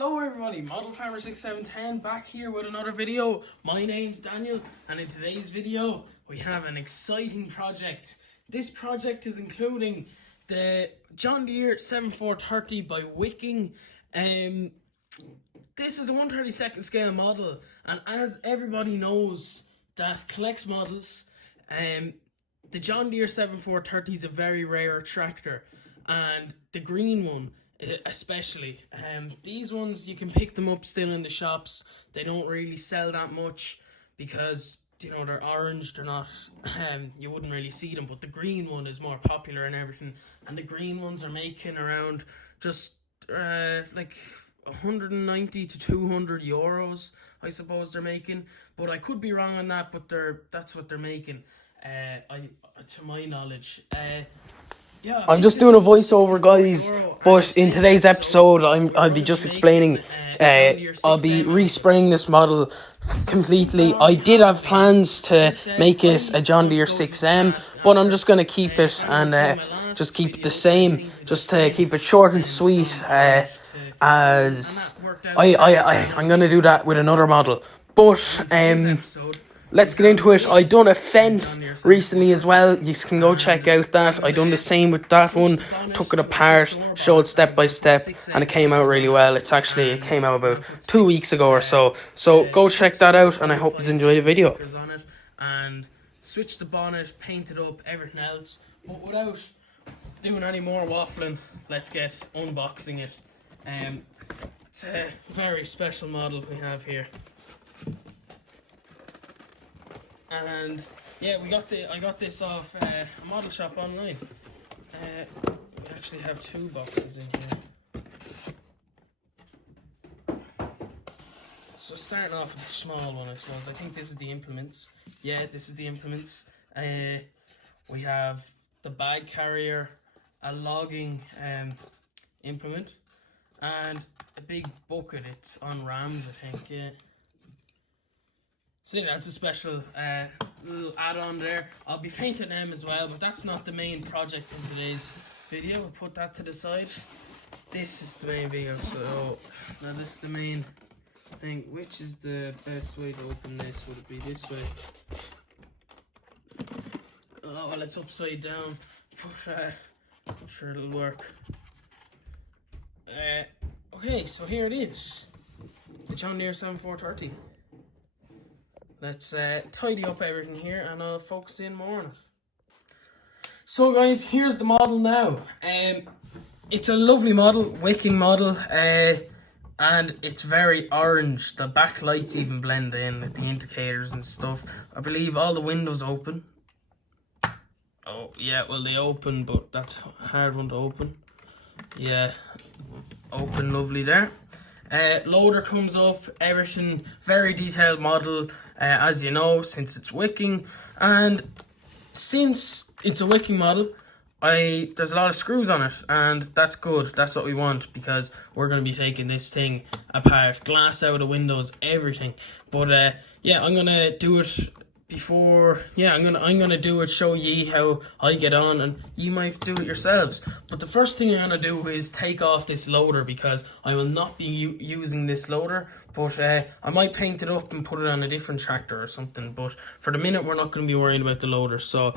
Hello everybody, Model Farmer 6710 back here with another video. My name's Daniel, and in today's video we have an exciting project. This project is including the John Deere 7430 by Wiking. This is a 1/32 scale model, and as everybody knows that collects models, the John Deere 7430 is a very rare tractor, and the green one especially. These ones, you can pick them up still in the shops. They don't really sell that much because, you know, they're orange, they're not, you wouldn't really see them, but the green one is more popular and everything, and the green ones are making around just like 190 to 200 euros, I suppose they're making, but I could be wrong on that, but that's what they're making, to my knowledge. Yeah, I'm just doing a voiceover, guys, but in today's episode I'll be just explaining, I'll be respraying this model completely. I did have plans to make it a John Deere 6M, but I'm just going to keep it and just keep it the same, just to keep it short and sweet, as I'm going to do that with another model. But let's get into it. I done a fence recently as well. You can go check out that. I done the same with that one. Took it apart, showed step by step, and it came out really well. It came out about 2 weeks ago or so. So go check that out, and I hope you enjoy the video. And switch the bonnet, paint it up, everything else. But without doing any more waffling, let's get unboxing it. It's a very special model we have here. And yeah, I got this off a model shop online. We actually have 2 boxes in here. So starting off with the small one, I suppose. I think this is the implements. Yeah, this is the implements. We have the bag carrier, a logging implement, and a big bucket. It's on rams, I think. Yeah. So yeah, that's a special little add-on there. I'll be painting them as well, but that's not the main project in today's video. We'll put that to the side. This is the main video, so now this is the main thing. Which is the best way to open this? Would it be this way? Oh, well, it's upside down, but I'm sure it'll work. Okay, so here it is. The John Deere 7430. Let's tidy up everything here, and I'll focus in more on it. So guys, here's the model now. It's a lovely model, Wiking model, and it's very orange. The backlights even blend in with the indicators and stuff. I believe all the windows open. Oh yeah, well they open, but that's a hard one to open. Yeah, open lovely there. Loader comes up, everything, very detailed model, as you know, since it's Wiking, and since it's a Wiking model, there's a lot of screws on it, and that's good. That's what we want, because we're going to be taking this thing apart, glass out of windows, everything. But yeah, I'm gonna do it before. Yeah, I'm gonna do it, show ye how I get on, and you might do it yourselves. But the first thing I'm gonna do is take off this loader, because I will not be using this loader, but I might paint it up and put it on a different tractor or something. But for the minute, we're not going to be worrying about the loader, so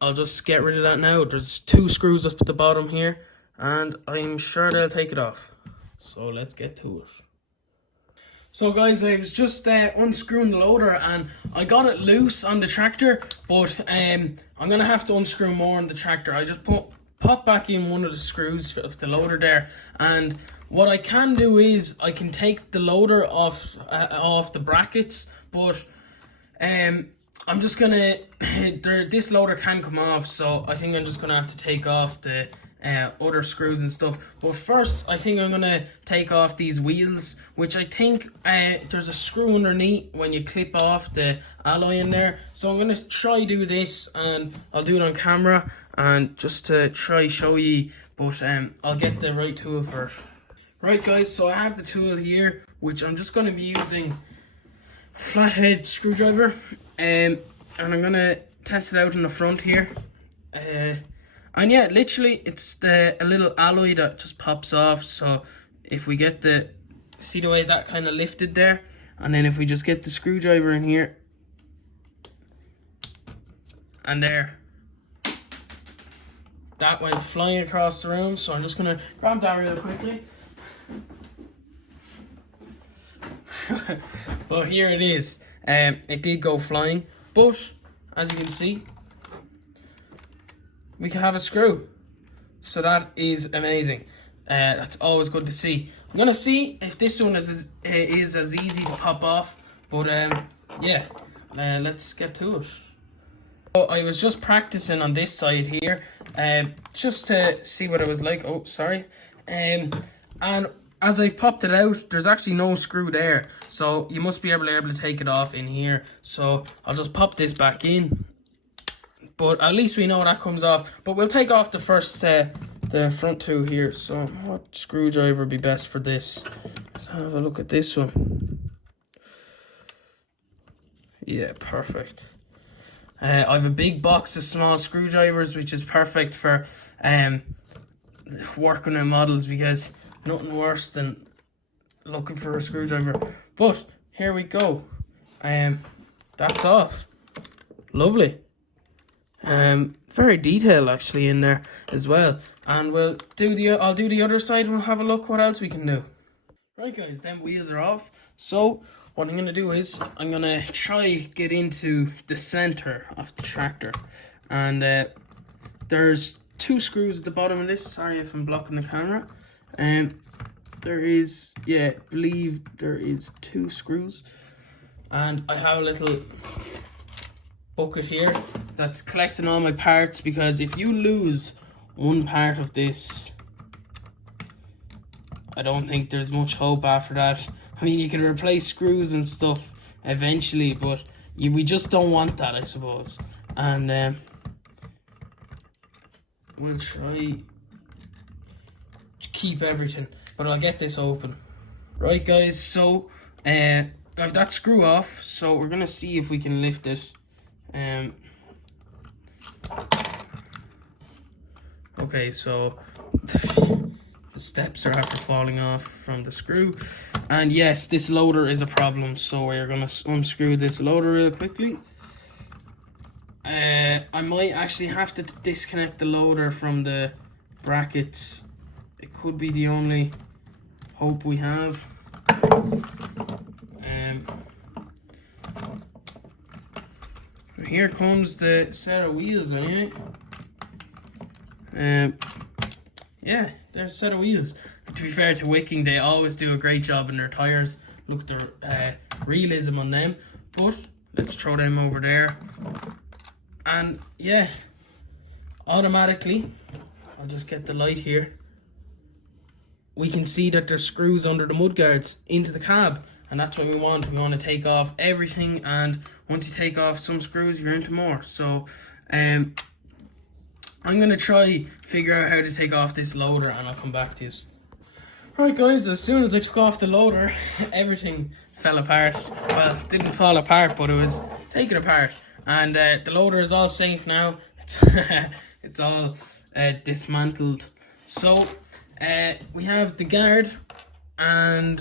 I'll just get rid of that now. There's 2 screws up at the bottom here, and I'm sure they'll take it off. So let's get to it. So guys, I was just unscrewing the loader, and I got it loose on the tractor, but I'm going to have to unscrew more on the tractor. I just pop back in one of the screws of the loader there, and what I can do is I can take the loader off the brackets, but I'm just going to, this loader can come off, so I think I'm just going to have to take off the other screws and stuff. But first, I think I'm going to take off these wheels, which I think there's a screw underneath when you clip off the alloy in there. So I'm going to try do this, and I'll do it on camera, and just to try show you, but I'll get the right tool first. Right guys, so I have the tool here, which I'm just going to be using a flathead screwdriver, and I'm going to test it out in the front here. And yeah, literally it's a little alloy that just pops off, so if we get the See the way that kind of lifted there? And then if we just get the screwdriver in here, and there, that went flying across the room. So I'm just gonna grab that real quickly. But here it is. It did go flying, but as you can see, we can have a screw. So that is amazing. That's always good to see. I'm gonna see if this one is as easy to pop off, but yeah, let's get to it. So I was just practicing on this side here, just to see what it was like. Oh, sorry. And as I popped it out, there's actually no screw there, so you must be able to take it off in here. So I'll just pop this back in, but at least we know that comes off. But we'll take off the first, the front two here. So what screwdriver would be best for this? Let's have a look at this one. Yeah, perfect. I have a big box of small screwdrivers, which is perfect for working on models, because nothing worse than looking for a screwdriver. But here we go. That's off. Lovely. Very detailed actually in there as well. And I'll do the other side and we'll have a look what else we can do. Right guys, them wheels are off. So what I'm gonna do is I'm gonna try get into the center of the tractor, and there's 2 screws at the bottom of this. Sorry if I'm blocking the camera. There is, yeah, I believe there is 2 screws, and I have a little bucket here that's collecting all my parts, because if you lose one part of this, I don't think there's much hope after that. I mean, you can replace screws and stuff eventually, but we just don't want that, I suppose. And we'll try to keep everything, but I'll get this open. Right guys, so I have that screw off, so we're gonna see if we can lift it. Okay, so the steps are after falling off from the screw, and yes, this loader is a problem, so we're gonna unscrew this loader real quickly. I might actually have to disconnect the loader from the brackets. It could be the only hope we have. Here comes the set of wheels anyway. Yeah, there's a set of wheels. To be fair to Wiking, they always do a great job in their tires. Look at the realism on them. But let's throw them over there. And yeah, automatically, I'll just get the light here. We can see that there's screws under the mudguards into the cab, and that's what we want. We want to take off everything, and once you take off some screws, you're into more. So I'm gonna try figure out how to take off this loader, and I'll come back to you. Right guys, as soon as I took off the loader, everything fell apart. Well, it didn't fall apart, but it was taken apart. And the loader is all safe now. It's all dismantled. So we have the guard and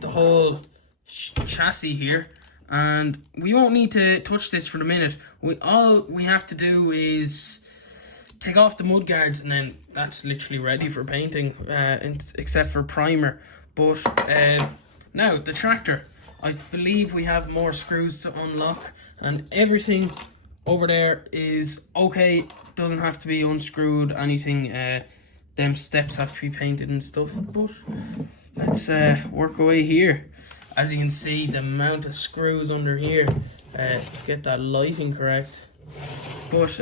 the whole chassis here, and we won't need to touch this for the minute. All we have to do is take off the mud guards, and then that's literally ready for painting, except for primer. But now the tractor, I believe we have more screws to unlock, and everything over there is okay. Doesn't have to be unscrewed, anything. Them steps have to be painted and stuff. But let's work away here. As you can see, the amount of screws under here, get that lighting correct. But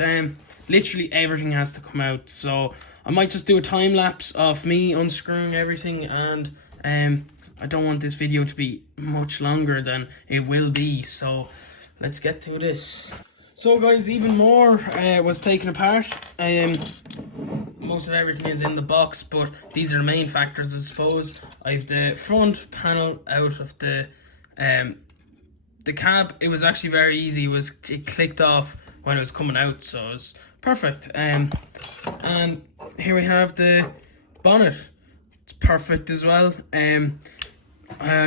literally everything has to come out, so I might just do a time lapse of me unscrewing everything, and I don't want this video to be much longer than it will be, so let's get to this. So guys, even more was taken apart. Most of everything is in the box, but these are the main factors, I suppose. I have the front panel out of the cab. It was actually very easy. It clicked off when it was coming out, so it was perfect. And here we have the bonnet. It's perfect as well.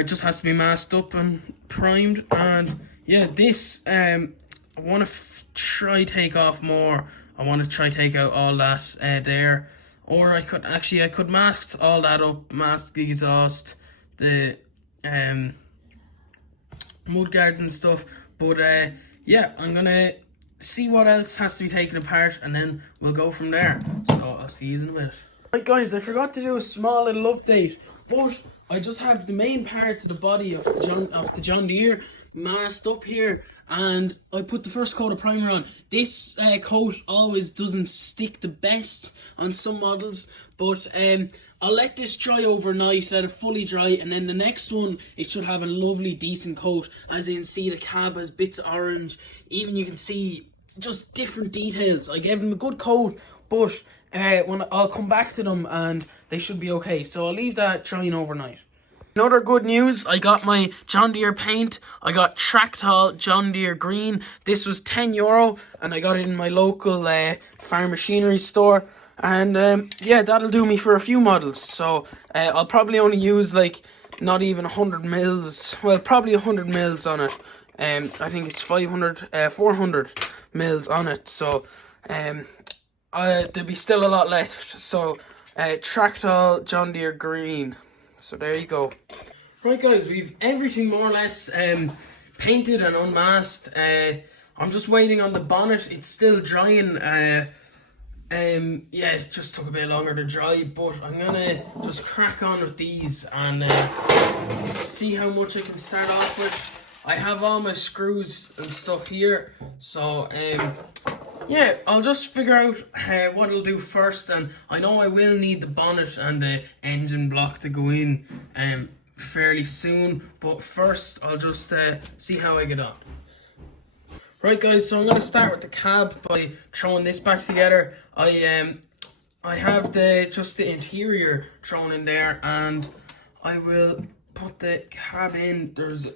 Just has to be masked up and primed. And yeah, this I want to try take off more. I want to try take out all that there, or I could mask all that up, mask the exhaust, the mud guards and stuff. But yeah, I'm gonna see what else has to be taken apart, and then we'll go from there. So I'll see you in a bit. Right guys, I forgot to do a small little update, but I just have the main parts of the body of the John Deere masked up here, and I put the first coat of primer on. This coat always doesn't stick the best on some models, but I'll let this dry overnight, let it fully dry, and then the next one, it should have a lovely decent coat. As you can see, the cab has bits of orange, even you can see just different details. I gave them a good coat, but when I'll come back to them and they should be okay. So I'll leave that drying overnight. Another good news, I got my John Deere paint. I got Tractol John Deere green. This was €10 and I got it in my local farm machinery store. And yeah, that'll do me for a few models. So I'll probably only use like not even 100 mils. Well, probably 100 mils on it. I think it's 400 mils on it. So there'll be still a lot left. So Tractol John Deere green. So there you go. Right guys, we've everything more or less painted and unmasked. I'm just waiting on the bonnet. It's still drying. Yeah, it just took a bit longer to dry, but I'm gonna just crack on with these and see how much I can start off with. I have all my screws and stuff here, so yeah, I'll just figure out what I'll do first, and I know I will need the bonnet and the engine block to go in fairly soon, but first I'll just see how I get on. Right guys, so I'm going to start with the cab by throwing this back together. I have just the interior thrown in there, and I will put the cab in. There's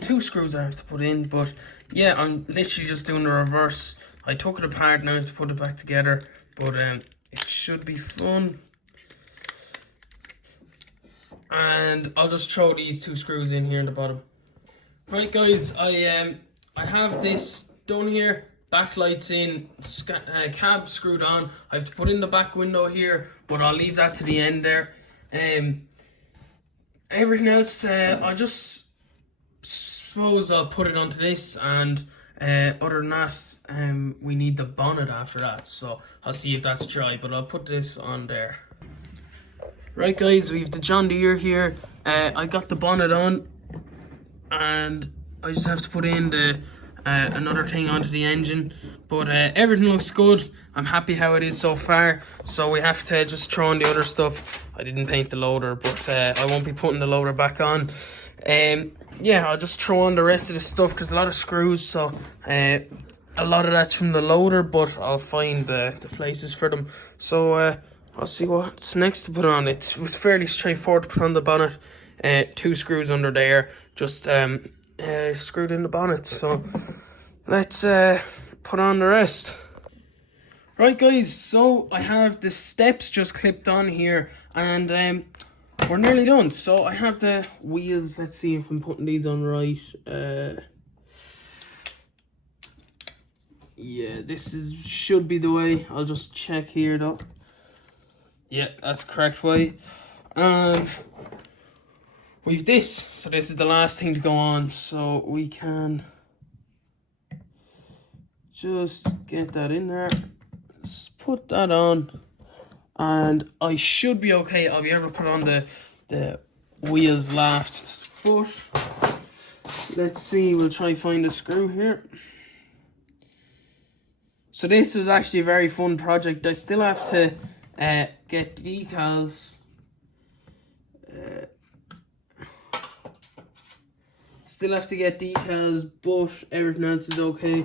2 screws I have to put in, but yeah, I'm literally just doing the reverse. I took it apart, now I have to put it back together, but it should be fun. And I'll just throw these 2 screws in here in the bottom. Right guys, I have this done here. Backlights in, cab screwed on. I have to put in the back window here, but I'll leave that to the end there. Everything else, I just suppose I'll put it onto this, and other than that, we need the bonnet after that, so I'll see if that's dry, but I'll put this on there. Right guys, we've the John Deere here. I got the bonnet on, and I just have to put in the another thing onto the engine, but everything looks good. I'm happy how it is so far, so we have to just throw on the other stuff. I didn't paint the loader, but I won't be putting the loader back on. Yeah, I'll just throw on the rest of the stuff, because a lot of screws, so a lot of that's from the loader, but I'll find the places for them. So I'll see what's next to put on. It was fairly straightforward to put on the bonnet. 2 screws under there, just screwed in the bonnet. So let's put on the rest. Right guys, so I have the steps just clipped on here, and we're nearly done. So I have the wheels. Let's see if I'm putting these on right. Yeah, this should be the way. I'll just check here though. Yeah, that's the correct way. And we've this. So this is the last thing to go on. So we can just get that in there. Let's put that on. And I should be okay. I'll be able to put on the wheels last. But let's see, we'll try find a screw here. So this was actually a very fun project. I still have to get decals. Still have to get decals, but everything else is okay.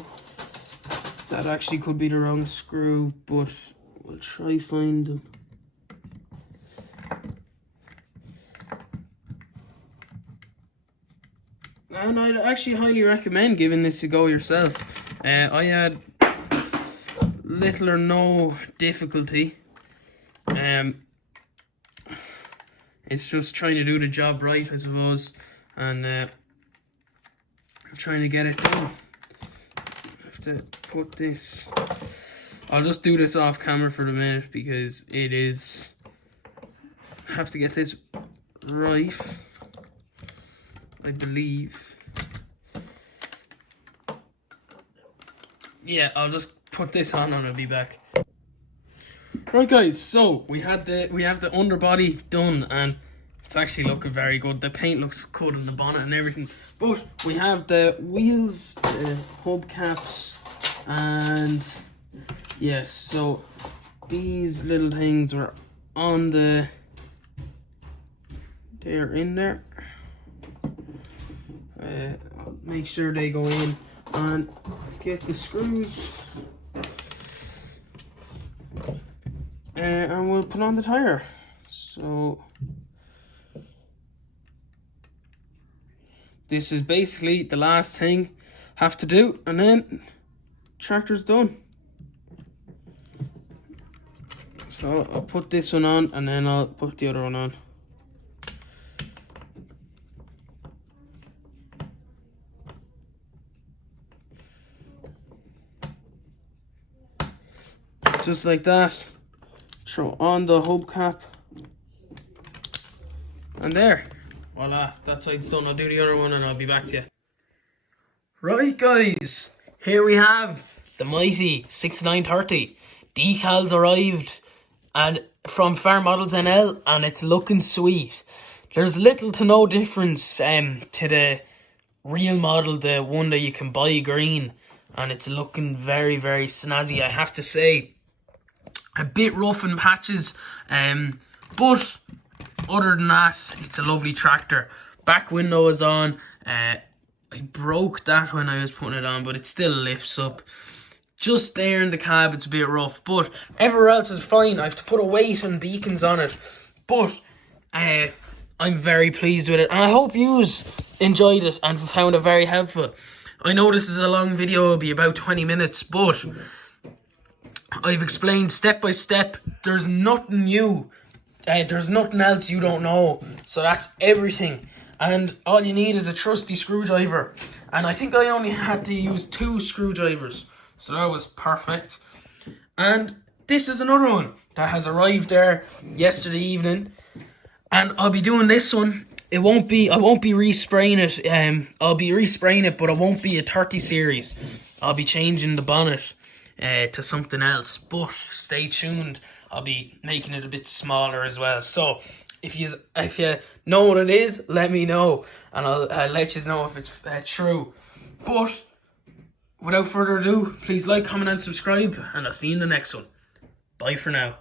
That actually could be the wrong screw, but we'll try find them. And I'd actually highly recommend giving this a go yourself. I had little or no difficulty in It's just trying to do the job right, I suppose, and trying to get it done. I have to put this. I'll just do this off camera for the minute because it is. I have to get this right, I believe. Yeah, I'll just put this on and I'll be back. Right, guys, so we have the underbody done, and it's actually looking very good. The paint looks good on the bonnet and everything. But we have the wheels, the hubcaps, and yes, so these little things were on the. They're in there. I'll make sure they go in and get the screws. And we'll put on the tire. So this is basically the last thing I have to do, and then tractor's done. So I'll put this one on and then I'll put the other one on. Just like that. Throw on the hubcap, and there, voila, that side's done. I'll do the other one and I'll be back to you. Right, guys, here we have the mighty 6930. Decals arrived and from Farm Models NL, and it's looking sweet. There's little to no difference to the real model, the one that you can buy green, and it's looking very, very snazzy, I have to say. A bit rough in patches, but other than that, it's a lovely tractor. Back window is on. I broke that when I was putting it on, but it still lifts up. Just there in the cab, it's a bit rough, but everywhere else is fine. I have to put a weight and beacons on it, but I'm very pleased with it, and I hope you enjoyed it and found it very helpful. I know this is a long video, it'll be about 20 minutes, but I've explained step by step. There's nothing new. There's nothing else you don't know. So that's everything. And all you need is a trusty screwdriver. And I think I only had to use 2 screwdrivers. So that was perfect. And this is another one that has arrived there yesterday evening. And I'll be doing this one. I won't be respraying it. I'll be respraying it, but it won't be a 30 series. I'll be changing the bonnet to something else, but stay tuned. I'll be making it a bit smaller as well. So if you know what it is, let me know, and I'll let you know if it's true. But without further ado, please like, comment, and subscribe, and I'll see you in the next one. Bye for now.